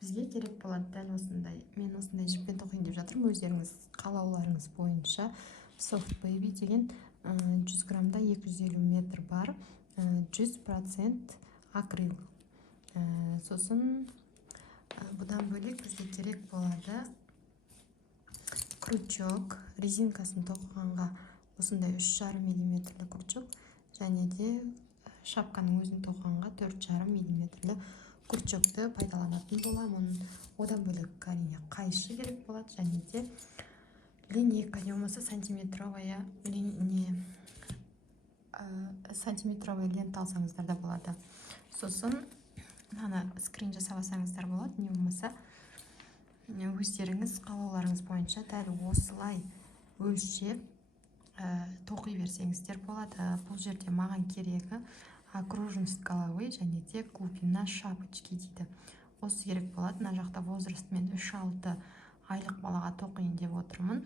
бізге керек болады дәл осындай. Мен осындай жіппен тоқиын деп жатырмын. Өздеріңіз қалауларыңыз бойынша Soft Baby деген 100 граммда 250 метр бар 100% акрил. Сосын бұдан бөлек бізге керек болады крючок, резинкасын тоқығанға осындай 3,5 мм крючок, және де шапканың өзін тоқығанға 4,5 мм крючокты пайдаланатын боламын. Одан бөлек әрине қайшы керек болады, және де линейка не болмаса сантиметровая лента алсаңыздар да болады. Сосын мына скрин жасап алсаңыздар болады, не болмаса өздеріңіз қалауларыңыз бойынша дәл осылай өлшеп тоқи берсеңіздер болады. Бұл жерде маған керегі окружность головы және де глубина шапочки дейді. Осы керек болады. Мына жақта возрастымен 3-6 айлық балаға тоқиын деп отырмын.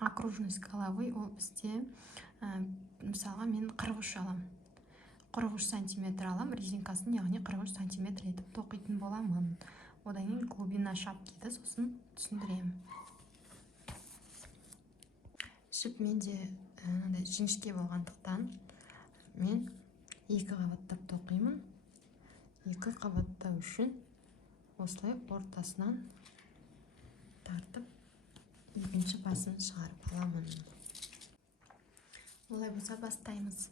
Окружность головы ол бізде мысалға мен 43 алам. 43 сантиметр алам, резинкасын яғни 43 сантиметр етіп тоқитын боламын. Одан кейін глубина шапкиді сосын түсіндірем. Шіп менде жіңішке болғандықтан мен 2 қабаттап тоқимын. 2 қабаттау үшін осылай ортасынан тартып екінші басын шығарып аламын. Олай болса бастаймыз.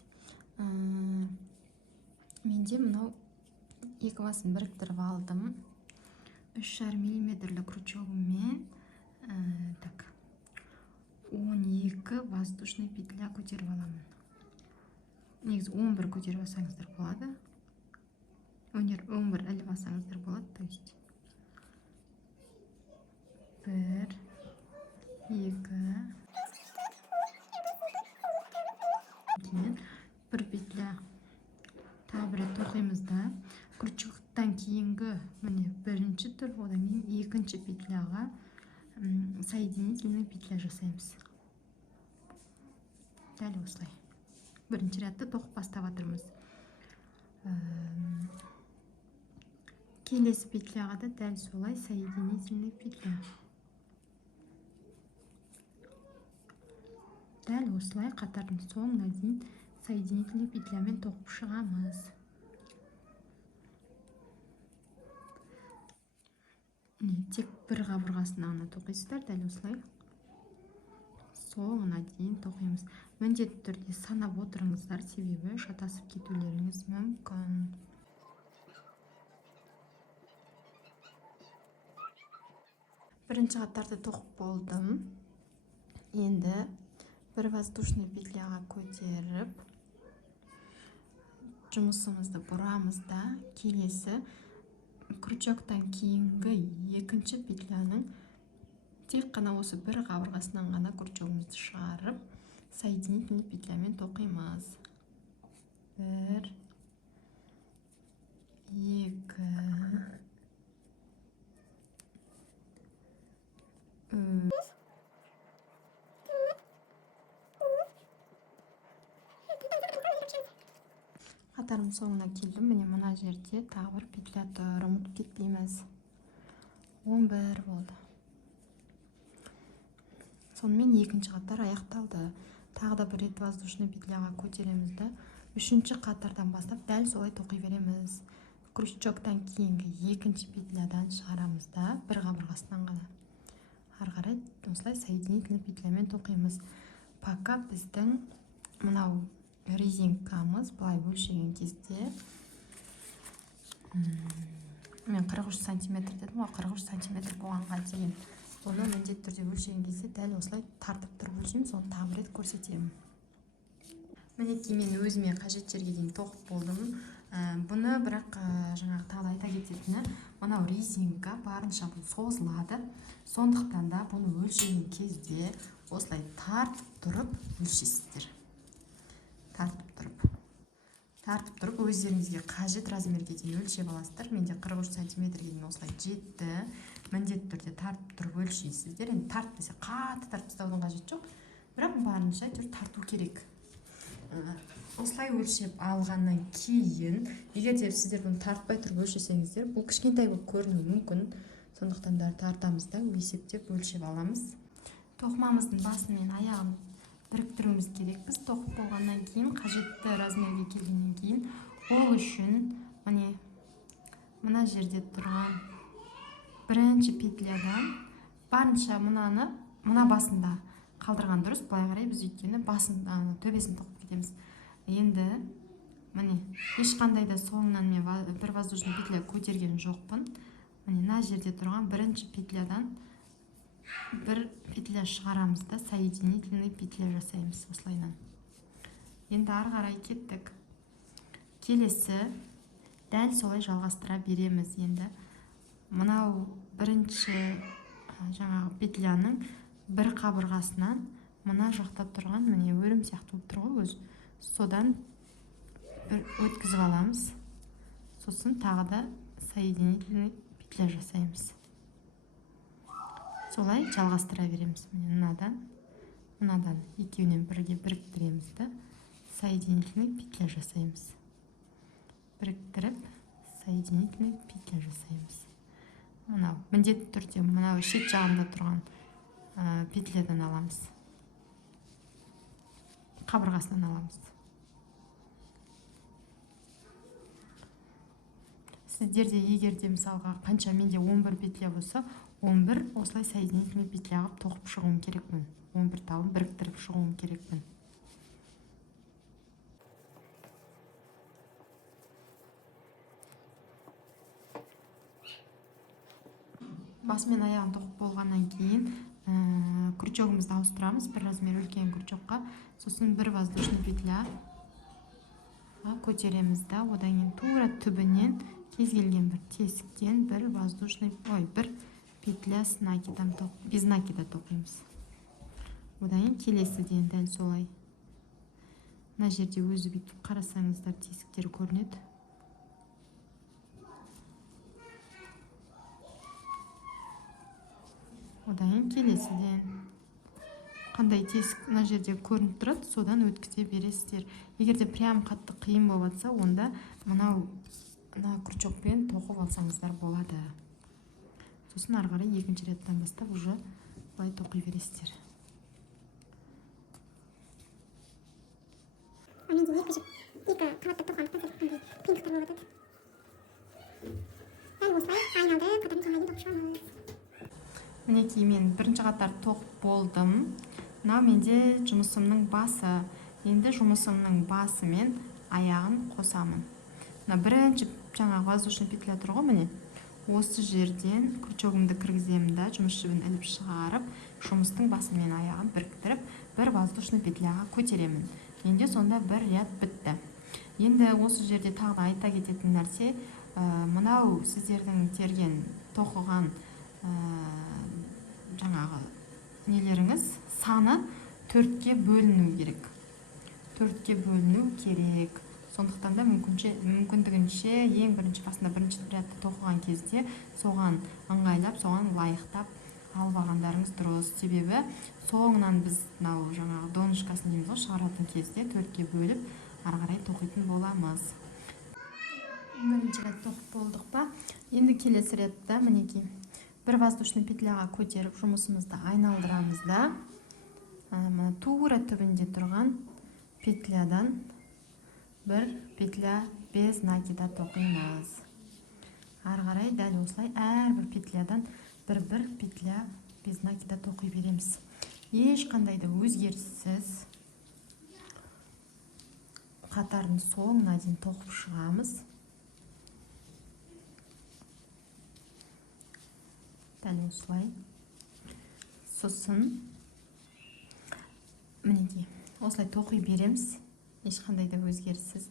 Менде мынау 2 басын біріктіріп алдым. 3,5 мм крючогымен 12 воздушный петля көтеріп аламын. Негізі 11 көтеріп алсаңыздар болады. 11 іліп алсаңыздар болады. То есть 1, 2 кейін бір петля тағы бір рет тоқимыз да, крючоктан кейінгі міне бірінші түр, одан кейін екінші петляға соединительный петля жасаймыз. Дәл осылай. Бірінші рядты тоқып бастап жатырмыз. Келесі петляға да дәл солай соединительный петля. Дәл осылай қатардың соңына дейін соединительный петлямен тоқып шығамыз. Тек бір қабырғасына ғана тоқисыздар, дәл осылай. Соңына дейін тоқимыз. Міндетті түрде санап отырыңыздар, себебі шатасып кетулеріңіз мүмкін. Бірінші қаттарды тоқып болдым. Енді бір воздушный петляға көтеріп жұмысымызды бұрамыз да, келесі крючоктан кейінгі екінші петляның тек қана осы бір қабырғасынан ғана крючогымызды шығарып, соединительный петлямен тоқимыз. 1, 2, 3. Қатарым соңына келдім. Міне мына жерде тағы бір петля тұр, ұмытып кетпейміз. 11 болды. Сонымен екінші қатар аяқталды. Тағы да бір рет воздушный петляға көтереміз да, үшінші қатардан бастап дәл солай тоқи береміз. Крючоктан кейінгі екінші петлядан шығарамыз да, бір қабырғасынан ғана. Ары қарай осылай соединительный петлямен тоқимыз. Пока біздің мынау резинкамыз былай өлшеген кезде мен 43 сантиметр дедім, 43 сантиметр болғанға дейін оны міндетті түрде өлшеген кезде дәл осылай тартып тұрып өлшеймін, соны тағы рет көрсетемін. Мінекей мен өзіме қажет жерге дейін тоқып болдым. Бұны бірақ жаңағы тағы айта кететіні, мынау резинка барынша бұл созылады. Сондықтан да бұны өлшеген кезде осылай тартып тұрып өлшейсіздер. Тартып тұрып өздеріңізге қажет размерге дейін өлшеп аласыздар. Менде 43 сантиметрге дейін осылай жетті. Міндетті түрде тартып тұрып өлшейсіздер. Енді тарт десе қатты тартып тастаудың қажеті жоқ, бірақ барынша тарту керек. осылай өлшеп алғаннан кейін, егер де сіздер бұны тартпай тұрып өлшесеңіздер, бұл кішкентай болып көрінуі мүмкін. Сондықтан да тартамыз да есептеп өлшеп аламыз. Тоқымамыздың басы мен аяғын біріктіруіміз керек. Біз тоқып болғаннан кейін, қажетті размерге келгеннен кейін, ол үшін мына жерде тұрған бірінші петлядан барынша мына басында қалдырған дұрыс. Былай қарай біз өйткені төбесін тоқып кетеміз. Енді ешқандай да соңынан мен бір воздушный петля көтерген жоқпын. Мына жерде тұрған бірінші петлядан бір петля шығарамыз да соединительный петля жасаймыз осылайынан. Енді ары қарай кеттік. Келесі дәл солай жалғастыра береміз. Енді мынау бірінші жаңағы петляның бір қабырғасынан мына жақта тұрған өрім сияқты болып тұр ғой, содан бір өткізіп аламыз. Сосын тағы да соединительный петля жасаймыз. Солай жалғастыра береміз. Мынадан екеуінен бірге біріктіреміз да соединительный петля жасаймыз. Біріктіріп, соединительный петля жасаймыз. Міндетті түрде шет жағында тұрған петлядан аламыз. Қабырғасынан аламыз. Сіздерде егерде мысалға қанша менде 11 петля болса, 11 осылай соединительный петля қылып тоқып шығуым керекпін. 11 талын біріктіріп шығуым керекпін. Басы мен аяғын тоқып болғаннан кейін крючогымызды ауыстырамыз. Бір размер үлкен крючокқа. Сосын бір воздушный петля көтереміз да, одан кейін тура түбінен кез келген бір тесіктен бір петля без накида тоқимыз. Одан кейін келесіден дәл солай. Мына жерде өзі бүйтіп қарасаңыздар тесіктер көрінеді. Одан кейін келесіден қандай тесік мына жерде көрініп тұрады, содан өткізе бересіздер. Егерде прям қатты қиын болып жатса, онда мына крючокпен тоқып алсаңыздар болады. Сосын ары қарай екінші реттен бастап уже былай тоқи бересіздер. Мінекей мен бірінші қатар тоқып болдым. Мынау менде жұмысымның басы. Енді жұмысымның басы мен аяғын қосамын. Бірінші жаңағы воздушный петля тұр ғой, осы жерден крючогымды кіргіземін да, жұмыс жібін іліп шығарып, жұмыстың басы мен аяғын біріктіріп, бір воздушный петляға көтеремін. Енді сонда бір ряд бітті. Енді осы жерде тағы да айта кететін нәрсе, мынау сіздердің терген тоқыған жаңағы нелеріңіз саны 4-ке бөліну керек. 4-ке бөліну керек. Сондықтан да мүмкіндігінше ең бірінші басында бірінші рядты тоқыған кезде соған ыңғайлап, соған лайықтап алып алғандарыңыз дұрыс. Себебі соңынан біз жаңағы донышкасын дейміз ғой, шығаратын кезде 4-ке бөліп ары қарай тоқитын боламыз. Бірінші ряд тоқып болдық па? Енді келесі рядта мінекей бір воздушный петляға көтеріп жұмысымызды айналдырамыз да, тура түбінде тұрған петлядан бір петля без накида тоқимыз. Ары қарай дәл осылай әрбір петлядан бір петля без накида тоқи береміз. Ешқандай да өзгеріссіз қатардың соңына дейін тоқып шығамыз. Дәл осылай. Сосын мінекей осылай тоқи береміз. Ешқандай да өзгеріссіз.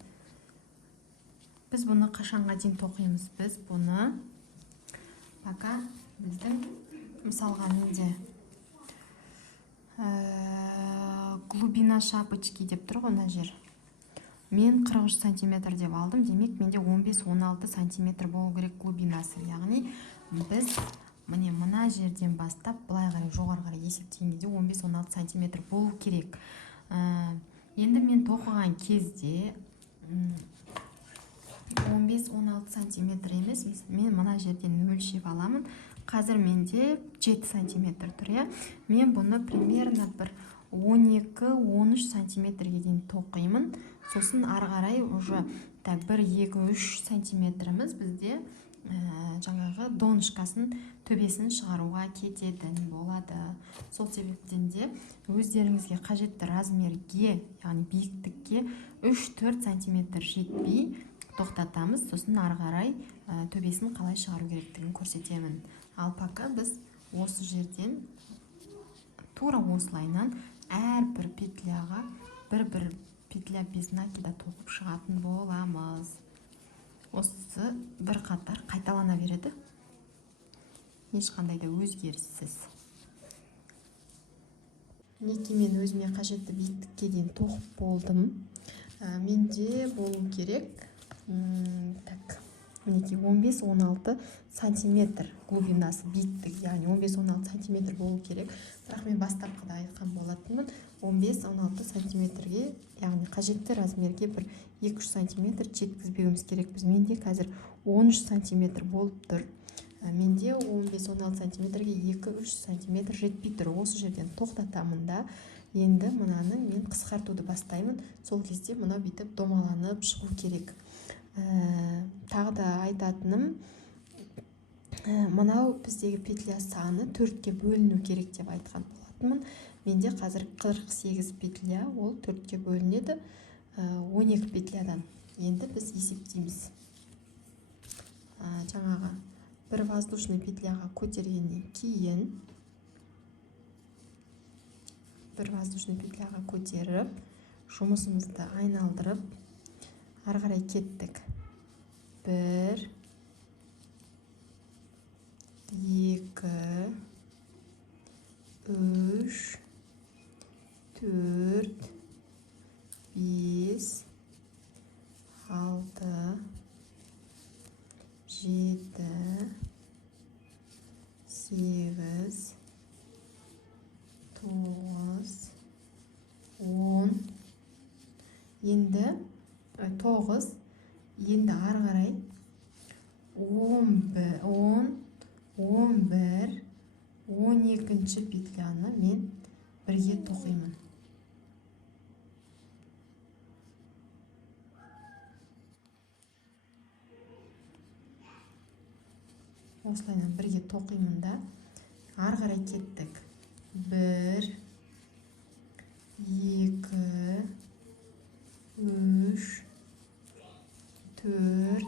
Біз бұны қашанға дейін тоқимыз? Біз бұны пока біздің мысалға менде глубина шапочки деп тұр ғой, мына жер. Мен 43 сантиметр деп алдым. Демек менде 15-16 сантиметр болу керек глубинасы. Яғни біз мына жерден бастап былай қарай жоғары қарай есептеген кезде 15-16 сантиметр болу керек. Енді мен тоқыған кезде 15-16 сантиметр емес, мен мына жерден өлшеп аламын. Қазір менде 7 сантиметр тұр, иә. Мен бұны примерно бір 12-13 сантиметрге дейін тоқимын. Сосын ары қарай уже так 1-2-3 сантиметріміз бізде жаңағы донышкасын төбесін шығаруға кететін болады. Сол себептен де өздеріңізге қажетті размерге, яғни биіктікке 3-4 сантиметр жетпей тоқтатамыз. Сосын ары қарай төбесін қалай шығару керектігін көрсетемін. Ал пока біз осы жерден тура осылайнан әрбір петляға бір петля без накида тоқып шығатын боламыз. Осы бір қатар қайталана береді, ешқандай да өзгеріссіз. Мінекей мен өзіме қажетті биіктікке дейін тоқып болдым. Менде болу керек мінекей 15-16 сантиметр глубинасы биіктік, яғни 15-16 сантиметр болу керек. Бірақ мен бастапқыда айтқан болатынмын 15-16 сантиметрге, яғни қажетті размерге бір 2-3 сантиметр жеткізбеуіміз керекпіз. Менде қазір 13 сантиметр болып тұр. Менде 15-16 сантиметрге 2-3 сантиметр жетпей тұр. Осы жерден тоқтатамын да, енді мынаны мен қысқартуды бастаймын. Сол кезде мына бүйтіп домаланып шығу керек. Тағы да айтатыным, мынау біздегі петля саны 4-ке бөліну керек деп айтқан болатынмын. Менде қазір 48 петля, ол 4-ке бөлінеді 12 петлядан. Енді біз есептейміз. Жаңағы бір воздушный петляға көтергеннен кейін бір воздушный петляға көтеріп, жұмысымызды айналдырып, ары қарай кеттік. 1, 2, 3, 4, 5, 6, 7, 8, 9, 10. Енді 9, енді ары қарай 10, 11, 12-ші петляны мен бірге тоқимын. Осылайнан бірге тоқимын да, ары қарай кеттік. 1, 2, 3, 4,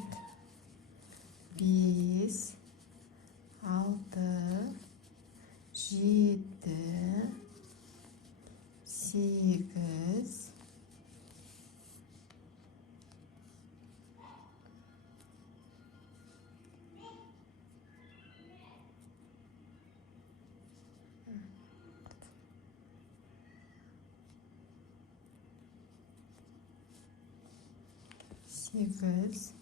5, 6, 7, 8, 8,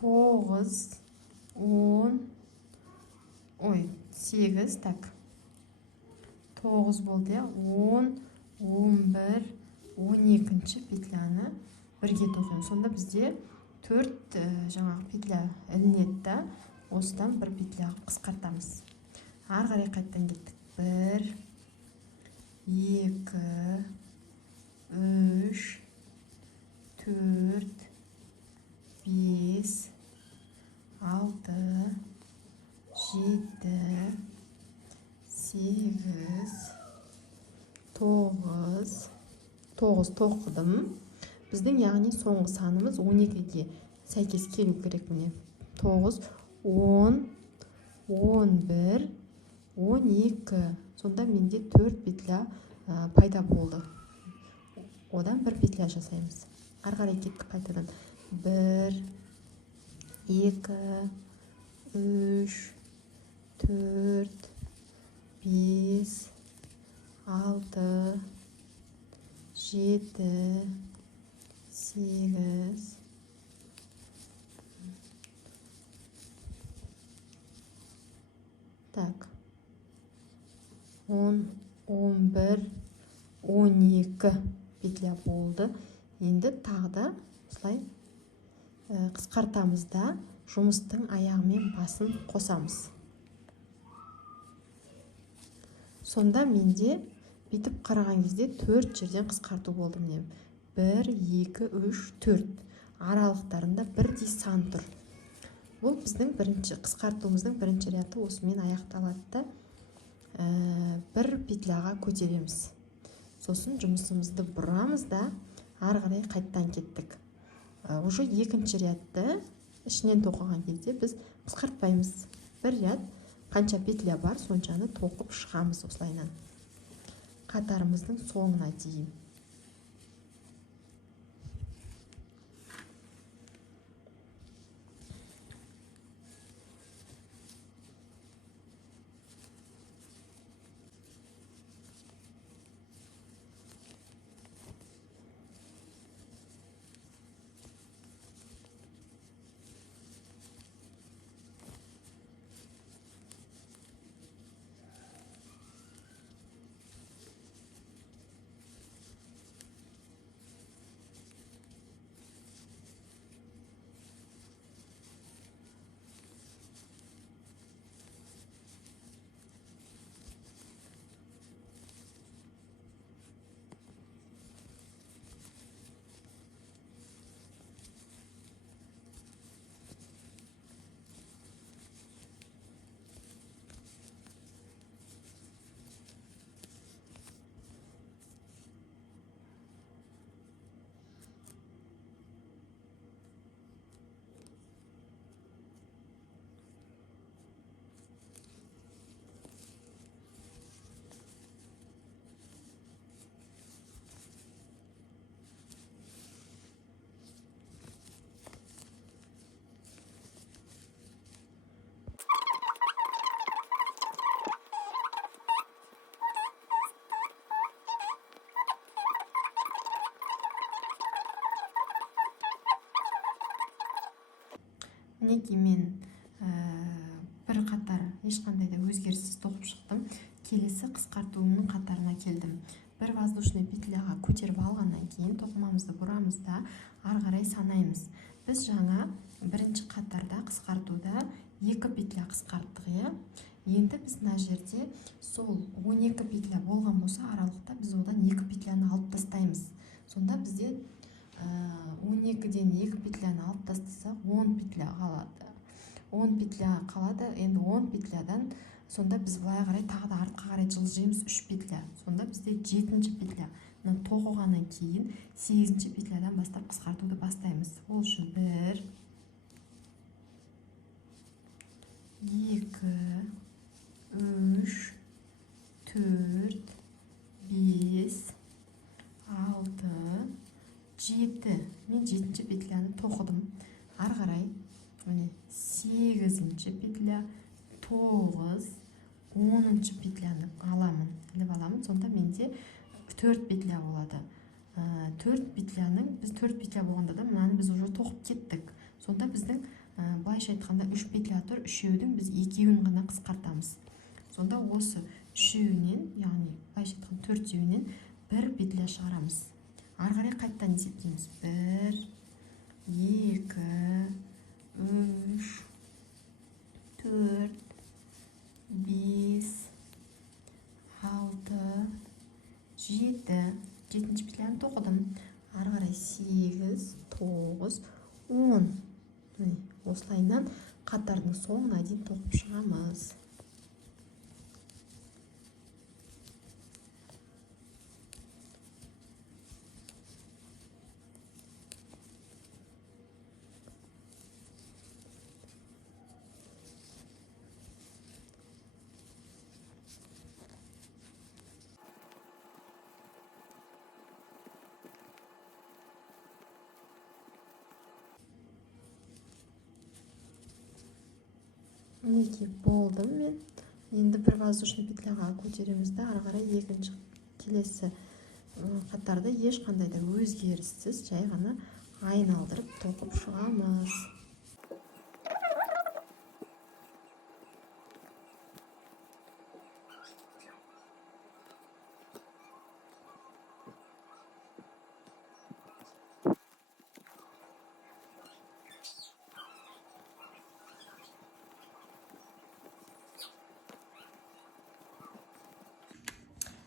9, 10, 8, так. 9 болды, 10, 11, 12-ші петляны бірге тоқимыз. Сонда бізде 4 жаңағы петля ілінеді да, осыдан бір петля қысқартамыз. Ары қарай қайттан кеттік. 1, 2, 3, 4, 5, 6, 7, 8, 9 тоқыдым. Біздің яғни соңғы санымыз 12-ге сәйкес келу керек. Міне 9, 10, 11, 12. Сонда менде 4 петля пайда болды. Одан бір петля жасаймыз. Ары қарай кеттік қайтадан. 1, 2, 3, 4, 5, 6, 7, 8, 10, 11, 12. петля болды. Енді тағы да осылай қысқартамыз да жұмыстың аяғы мен басын қосамыз. Сонда менде бүйтіп қараған кезде 4 жерден қысқарту болды. Міне 1, 2, 3, 4 аралықтарында бірдей сан тұр. Бұл біздің бірінші қысқартуымыздың бірінші ряды осымен аяқталады да бір петляға көтереміз. Сосын жұмысымызды бұрамыз да ары қарай қайттан кеттік. Уже екінші рядты ішінен тоқыған кезде біз қысқартпаймыз. Бір ряд қанша петля бар, соншаны тоқып шығамыз осылайынан қатарымыздың соңына дейін. Мінекей мен бір қатар ешқандай да өзгеріссіз тоқып шықтым. Келесі қысқартуымның қатарына келдім. Бір воздушный петляға көтеріп алғаннан кейін тоқымамызды бұрамыз да ары қарай санаймыз. Біз жаңа бірінші қатарда қысқартуда 2 петля қысқарттық. Енді біз мына жерде сол 12 петля болған болса аралықта біз одан 2 петляны алып тастаймыз. Сонда бізде 12-ден 2 петляны алып тастасақ 10 петля қалады. 10 петля қалады. Енді 10 петлядан сонда біз былай қарай тағы да артқа қарай жылжимыз 3 петля. Сонда бізде 7-ші петля. Мына тоқығаннан кейін 8-ші петлядан бастап қысқартуды бастаймыз. Ол үшін 1, 2, 3, 4, 5, 6, 7. Мен 7-ші петляны тоқыдым. Ары қарай 8-ші петля, 9, 10-ші петляны аламын, іліп аламын. Сонда менде 4 петля болады. 4 петляның, біз 4 петля болғанда да мынаны біз уже тоқып кеттік. Сонда біздің былайша айтқанда 3 петля тұр, үшеудің біз 2-ін ғана қысқартамыз. Сонда осы үшеуінен, яғни былайша айтқан 4-еуінен 1 петля шығарамыз. Ары қарай қайттан есептейміз. 1, 2, 3, 4, 5, 6, 7. 7-ші петляны тоқыдым. Ары қарай 8, 9, 10. Осылайынан қатардың соңына дейін тоқып шығамыз. Мінекей болдым мен. Енді бір воздушный петляға көтереміз де ары қарай екінші келесі қатарда ешқандай да өзгеріссіз жай ғана айналдырып тоқып шығамыз.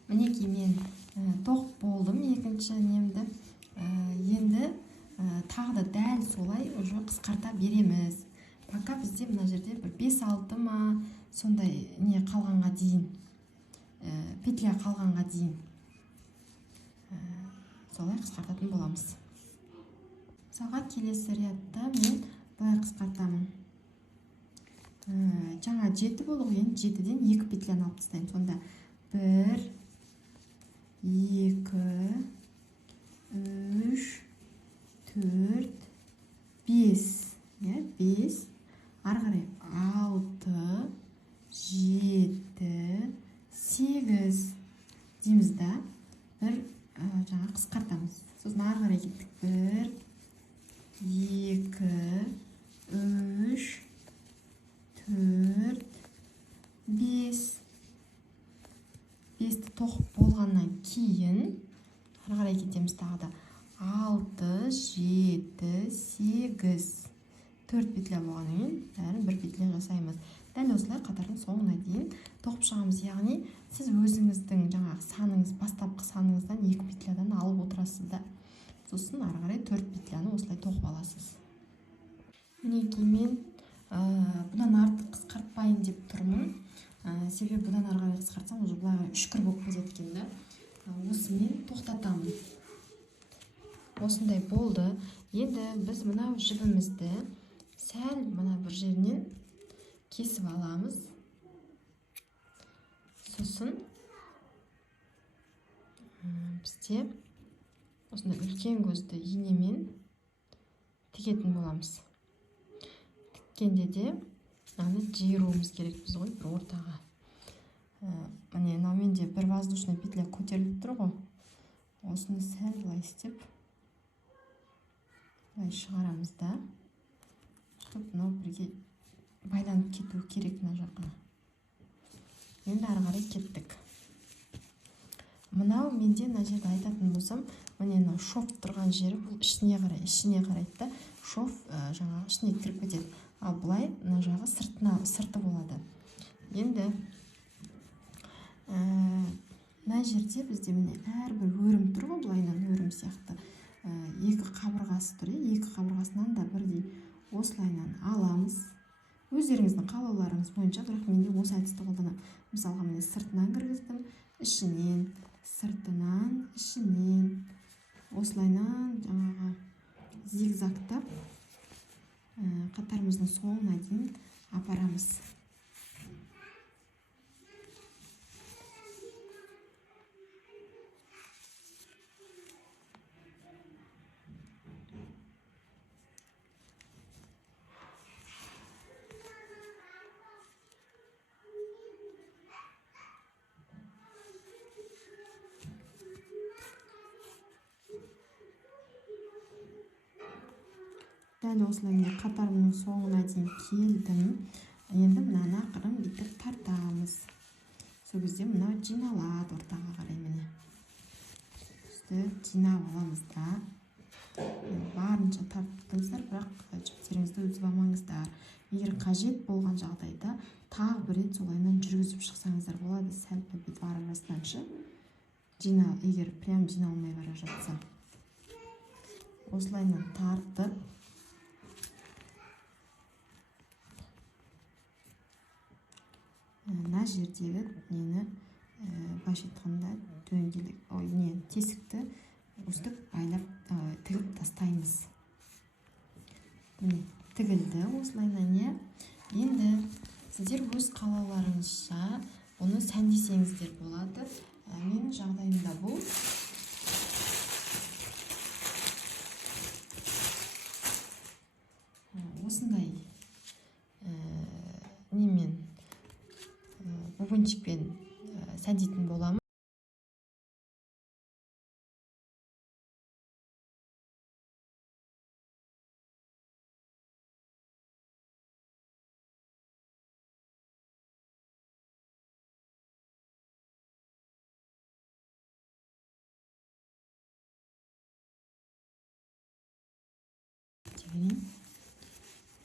Мінекей мен тоқып болдым екінші немді. Енді тағы да дәл солай уже қысқарта береміз. Пока бізде мына жерде бір 5-6 ма сондай не қалғанға дейін, петля қалғанға дейін солай қысқартатын боламыз. Мысалға келесі рядта мен былай қысқартамын. Жаңа 7 болдық, енді 7-ден 2 петляны алып тастаймын. Сонда 1, 2, 3, 4, 5. 5. Ары қарай 6, 7, 8 дейміз да. Бір жаңа қысқартамыз. Сосын ары қарай кеттік. 1, 2, 3, 4, 5. 5-ті тоқып болғаннан кейін ары қарай кетеміз тағы да. 6, 7, 8. 4 петля болғаннан кейін бәрін бір петля жасаймыз. Дәл осылай қатардың соңына дейін тоқып шығамыз. Яғни сіз өзіңіздің жаңағы саныңыз, бастапқы саныңыздан 2 петлядан алып отырасыз да. Сосын ары қарай 4 петляны осылай тоқып аласыз. Мінекей мен бұдан артық қысқартпайын деп тұрмын. Себебі бұдан ары қарай қысқартсам уже былай үшкір болып кетеді екен да. Осымен тоқтатамын. Осындай болды. Енді біз мынау жібімізді сәл мына бір жерінен кесіп аламыз. Сосын бізде осындай үлкен көзді инемен тігетін боламыз. Тіккенде де мынаны жиыруымыз керек біз ғой бір ортаға. Міне мынау менде бір воздушный петля көтеріліп тұр ғой. Осыны сәл былай істеп былай шығарамыз да. Чтоб мынау бірге байланып кетуі керек мына жаққа. Енді ары қарай кеттік. Мынау менде мына жерде айтатын болсам, міне мынау шов тұрған жері бұл ішіне қарайды да. Шов жаңағы ішіне кіріп кетеді. Ал былай мына жағы сырты болады. Енді мына жерде бізде міне әрбір өрім тұр ғой, былайынан өрім сияқты. Екі қабырғасы тұр, екі қабырғасынан да бірдей осылайынан аламыз. Өздеріңіздің қалауларыңыз бойынша, бірақ менде осы әдісті қолданамын. Мысалға міне сыртынан кіргіздім, ішінен, сыртынан, ішінен, осылайынан жаңағы зигзагтап қатарымыздың соңына дейін апарамыз. Дәл осылай мен қатарымның соңына дейін келдім. Енді мынаны ақырын бүйтіп тартамыз. Сол кезде мынау жиналады ортаға қарай міне. Үсті жинап аламыз да. Барынша тарттыңыздар, бірақ жіптеріңізді үзіп алмаңыздар. Егер қажет болған жағдайда тағы бір рет солайынан жүргізіп шықсаңыздар болады. Сәл бүйтіп арасынан егер прям жиналмай бара жатса. Осылайынан тартып мына жердегі нені былайша айтқанда дөңгелек тесікті өстіп байлап тігіп тастаймыз. Міне тігілді осылайынан. Енді сіздер өз қалауларыңызша оны сәндесеңіздер болады. Менің жағдайымда бұл осындай немен бубончикпен сәндейтін боламын.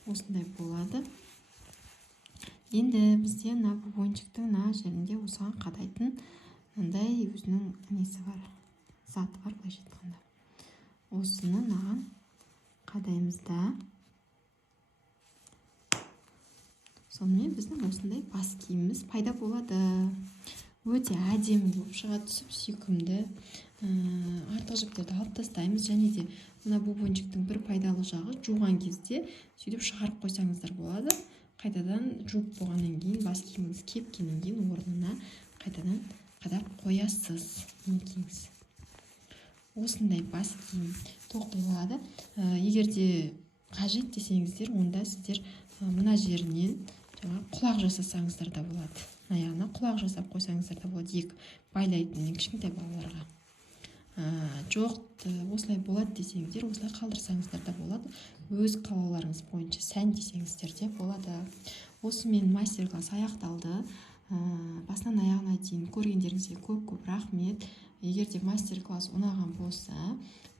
Осындай болады. Енді бізде мына бубончиктің мына жерінде осыған қадайтын мындай өзінің несі бар, заты бар былайша айтқанда. Осыны мынаған қадаймыз да. Сонымен біздің осындай бас киіміміз пайда болады. Өте әдемі болып шыға түсіп, сүйкімді. Артық жіптерді алып тастаймыз. Және де мына бубончиктің бір пайдалы жағы, жуған кезде сөйтіп шығарып қойсаңыздар болады. Қайтадан жуып болғаннан кейін, бас киіміңіз кепкеннен кейін орнына қайтадан қадап қоясыз. Мінекейіңіз. Осындай бас киім тоқылады. Егер де қажет десеңіздер, онда сіздер мына жерінен құлақ жасасаңыздар да болады. Аяғына құлақ жасап қойсаңыздар да болады, ек байлайтын кішкентай балаларға. Жоқ, осылай болады десеңіздер, осылай қалдырсаңыздар да болады. Өз қалауларыңыз бойынша сән десеңіздер де болады. Осымен мастер-класс аяқталды. Басынан аяғына дейін көргендеріңізге көп рахмет. Егер де мастер-класс ұнаған болса,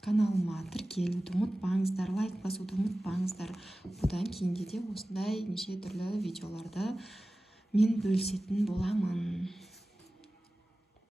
каналыма тіркелуді ұмытпаңыздар, лайк басуды ұмытпаңыздар. Бұдан кейінде де осындай неше түрлі видеоларды мен бөлісетін боламын.